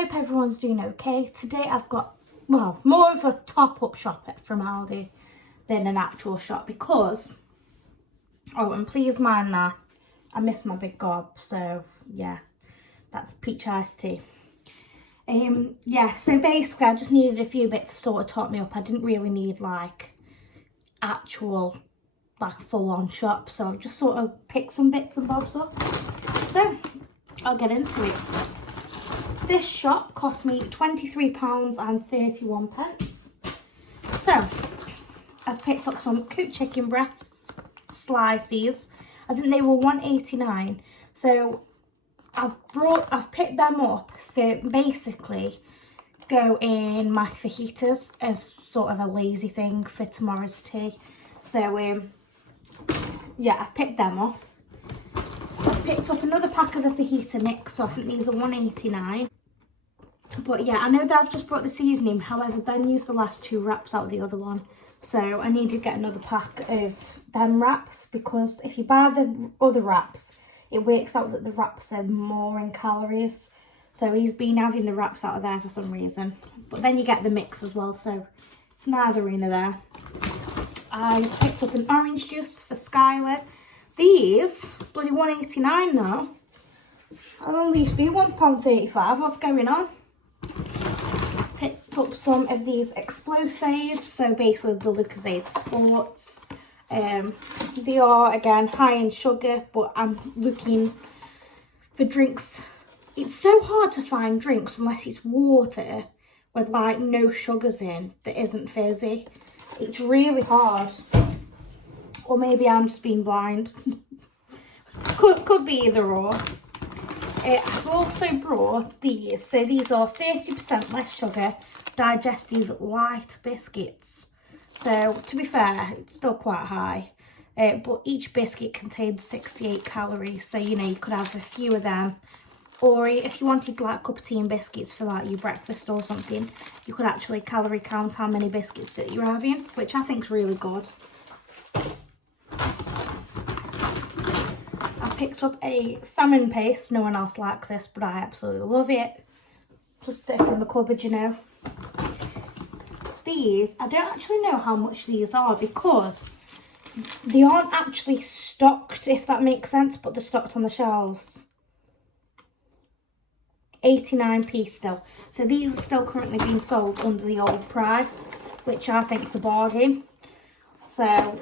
hope everyone's doing okay. Today I've got, well, more of a top-up shop from Aldi than an actual shop because, oh, and please mind that, I miss my big gob, so yeah, that's peach iced tea. Yeah, so basically I just needed a few bits to sort of top me up. I didn't really need like actual, like a full-on shop, so I've just sort of picked some bits and bobs up. So I'll get into it. This shop cost me £23.31. So I've picked up some cooked chicken breasts slices. I think they were £1.89. So I've picked them up for basically go in my fajitas as sort of a lazy thing for tomorrow's tea. So yeah, I've picked them up. I've picked up another pack of the fajita mix, so I think these are £1.89. But yeah, I know that I've just brought the seasoning, however Ben used the last 2 wraps out of the other one. So I need to get another pack of them wraps, because if you buy the other wraps, it works out that the wraps are more in calories. So he's been having the wraps out of there for some reason. But then you get the mix as well, so it's neither in or there. I picked up an orange juice for Skylar. These, bloody £1.89 now. I'll only used to be £1.35. What's going on? Picked up some of these explosives, so basically the Lucozade Sports. They are again high in sugar, but I'm looking for drinks. It's so hard to find drinks unless it's water with like no sugars in that isn't fizzy. It's really hard. Or maybe I'm just being blind. could be either or. I've also brought these. So these are 30% less sugar, digestive light biscuits. So to be fair, it's still quite high. But each biscuit contains 68 calories. So, you know, you could have a few of them. Or if you wanted like a cup of tea and biscuits for like your breakfast or something, you could actually calorie count how many biscuits that you're having, which I think is really good. I picked up a salmon paste. No one else likes this, but I absolutely love it. Just stick in the cupboard, you know. These, I don't actually know how much these are because they aren't actually stocked, if that makes sense, but they're stocked on the shelves. 89p still. So these are still currently being sold under the old price, which I think is a bargain. So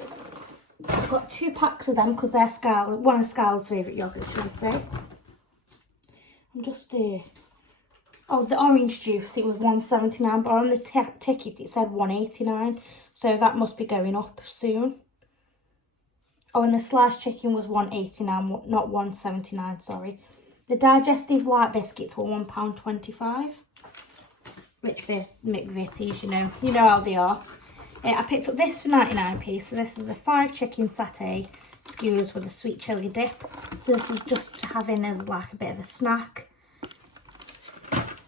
I've got 2 packs of them because they're one of Skylar's favourite yogurts, should I say. I'm just oh, the orange juice, it was £1.79, but on the ticket it said £1.89, so that must be going up soon. Oh, and the sliced chicken was £1.89, not £1.79, sorry. The digestive light biscuits were £1.25, which for McVitie's, you know how they are. I picked up this for 99p, so this is a 5 chicken satay skewers with a sweet chilli dip. So this is just having as like a bit of a snack.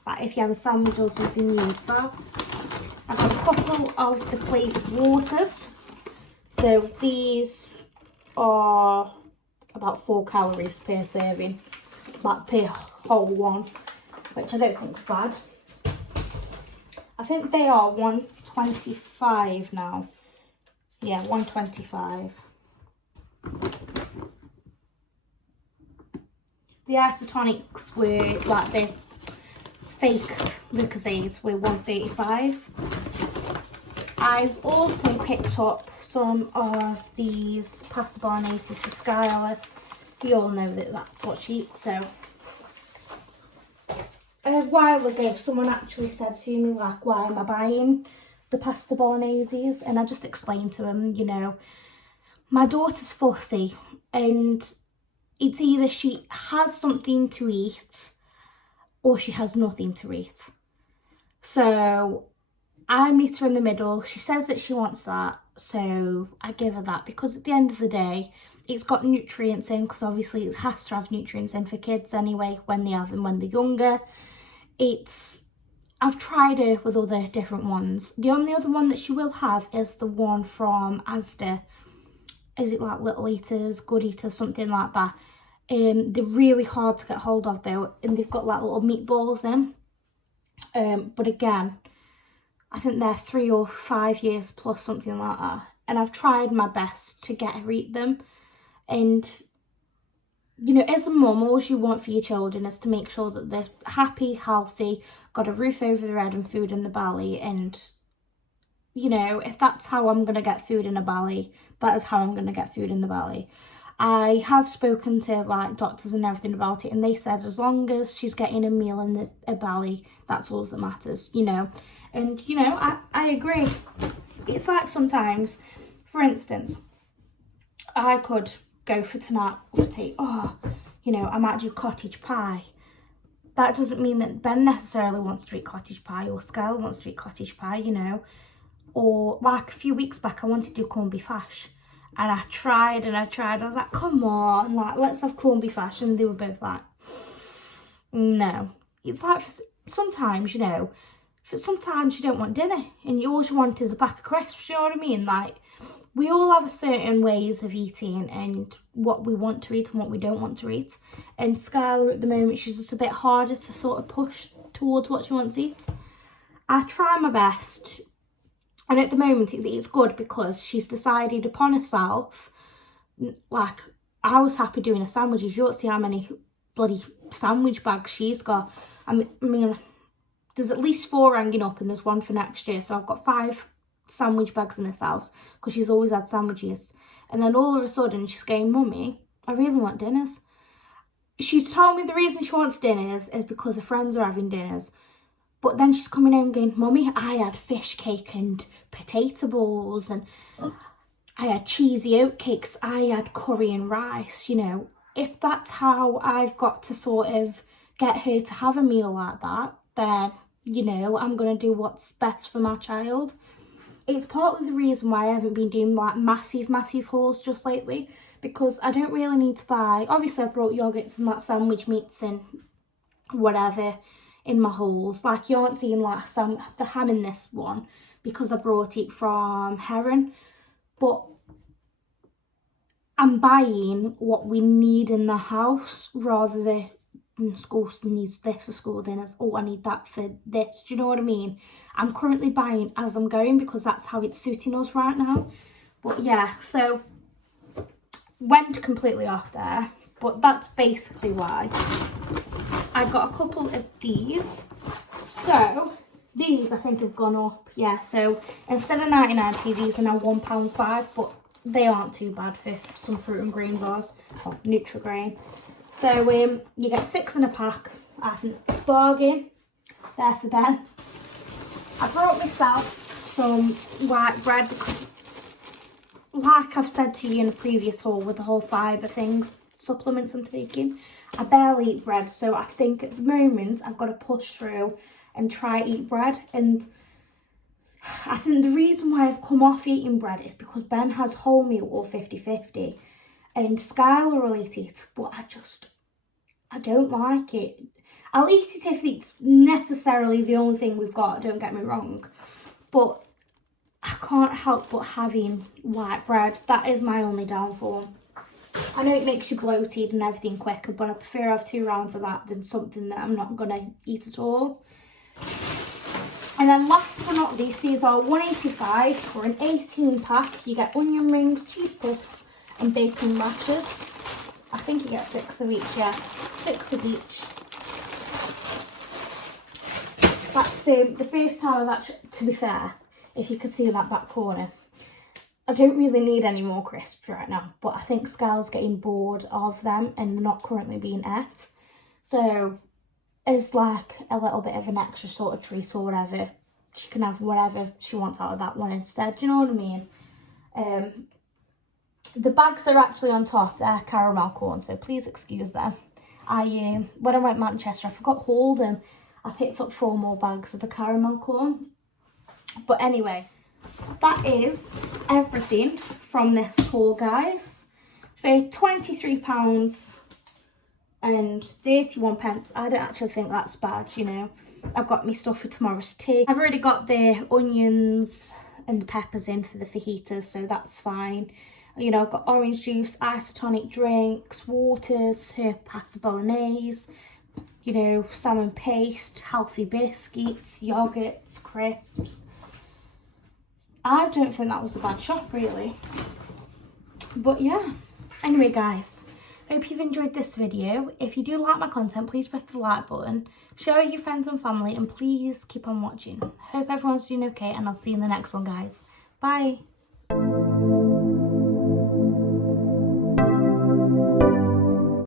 Like if you have a sandwich or something, you use that. I've got a couple of the flavoured waters. So these are about 4 calories per serving, like per whole one, which I don't think is bad. I think they are £1.25 now. Yeah, £1.25. The isotonics were like the fake Lucozades were £1.35. I've also picked up some of these pasta bolognese for Skylar. You all know that that's what she eats, so. A while ago, someone actually said to me, like, why am I buying the pasta bologneses? And I just explained to them, you know, my daughter's fussy and it's either she has something to eat or she has nothing to eat. So I meet her in the middle. She says that she wants that, so I give her that, because at the end of the day, it's got nutrients in, because obviously it has to have nutrients in for kids anyway, when they have them when they're younger. I've tried her with other different ones. The only other one that she will have is the one from Asda. Is it like Little Eaters, Good Eaters, something like that. They're really hard to get hold of though, and they've got like little meatballs in. But again, I think they're 3 or 5 years plus, something like that. And I've tried my best to get her eat them. And, you know, as a mum, all you want for your children is to make sure that they're happy, healthy, got a roof over their head and food in the belly. And, you know, if that's how I'm going to get food in a belly, that is how I'm going to get food in the belly. I have spoken to like doctors and everything about it, and they said as long as she's getting a meal in a belly, that's all that matters, you know. And, you know, I agree. It's like sometimes, for instance, I could go for tonight or tea, oh, you know, I might do cottage pie. That doesn't mean that Ben necessarily wants to eat cottage pie, or Skylar wants to eat cottage pie, you know. Or like a few weeks back, I wanted to do corned beef hash. And I tried and I tried. I was like, come on, like, let's have corned beef hash. And they were both like, no. It's like, sometimes, you know, sometimes you don't want dinner. And all you want is a pack of crisps, you know what I mean? Like, we all have a certain ways of eating and what we want to eat and what we don't want to eat. And Skylar, at the moment, she's just a bit harder to sort of push towards what she wants to eat. I try my best. And at the moment, it's good because she's decided upon herself, like, I was happy doing her sandwiches. You don't see how many bloody sandwich bags she's got. I mean, there's at least 4 hanging up and there's 1 for next year. So I've got 5 sandwich bags in this house because she's always had sandwiches. And then all of a sudden, she's going, Mummy, I really want dinners. She's told me the reason she wants dinners is because her friends are having dinners. But then she's coming home going, Mummy, I had fish cake and potato balls, and I had cheesy oatcakes, I had curry and rice, you know. If that's how I've got to sort of get her to have a meal like that, then, you know, I'm going to do what's best for my child. It's partly the reason why I haven't been doing like massive hauls just lately, because I don't really need to buy, obviously I brought yogurts and like sandwich meats and whatever in my hauls. Like, you aren't seeing like the ham in this one because I brought it from Heron, but I'm buying what we need in the house rather than school needs this for school dinners, oh I need that for this, do you know what I mean? I'm currently buying as I'm going because that's how it's suiting us right now. But yeah, so went completely off there, but that's basically why. I've got a couple of these. So these I think have gone up, yeah. So instead of 99p, these are now £1.5, but they aren't too bad for some fruit and green bars, or Nutri-Grain. So you get 6 in a pack. I think bargain there for Ben. I brought myself some white bread because, like I've said to you in a previous haul with the whole fibre things, supplements I'm taking, I barely eat bread. So I think at the moment I've got to push through and try eat bread. And I think the reason why I've come off eating bread is because Ben has wholemeal or 50-50 and Skylar will eat it, but I don't like it. I'll eat it if it's necessarily the only thing we've got, don't get me wrong, but I can't help but having white bread. That is my only downfall. I know it makes you bloated and everything quicker, but I prefer have 2 rounds of that than something that I'm not going to eat at all. And then last but not least, these are £1.85 for an 18 pack. You get onion rings, cheese puffs and bacon rashers. I think you get 6 of each, yeah. 6 of each. That's the first time I've actually, to be fair, if you could see in that back corner, I don't really need any more crisps right now, but I think Skylar's getting bored of them and they're not currently being ate. So as like a little bit of an extra sort of treat or whatever, she can have whatever she wants out of that one instead, do you know what I mean? The bags are actually on top, they're caramel corn, so please excuse them. When I went to Manchester, I forgot to hold them. I picked up 4 more bags of the caramel corn. But anyway, that is everything from this haul, guys. For £23 and 31 pence, I don't actually think that's bad, you know. I've got me stuff for tomorrow's tea. I've already got the onions and the peppers in for the fajitas, so that's fine. You know, I've got orange juice, isotonic drinks, waters, herb pasta bolognese, you know, salmon paste, healthy biscuits, yogurts, crisps. I don't think that was a bad shop really. But yeah, anyway guys, hope you've enjoyed this video. If you do like my content, please press the like button, share with your friends and family, and please keep on watching. Hope everyone's doing okay, and I'll see you in the next one guys. Bye.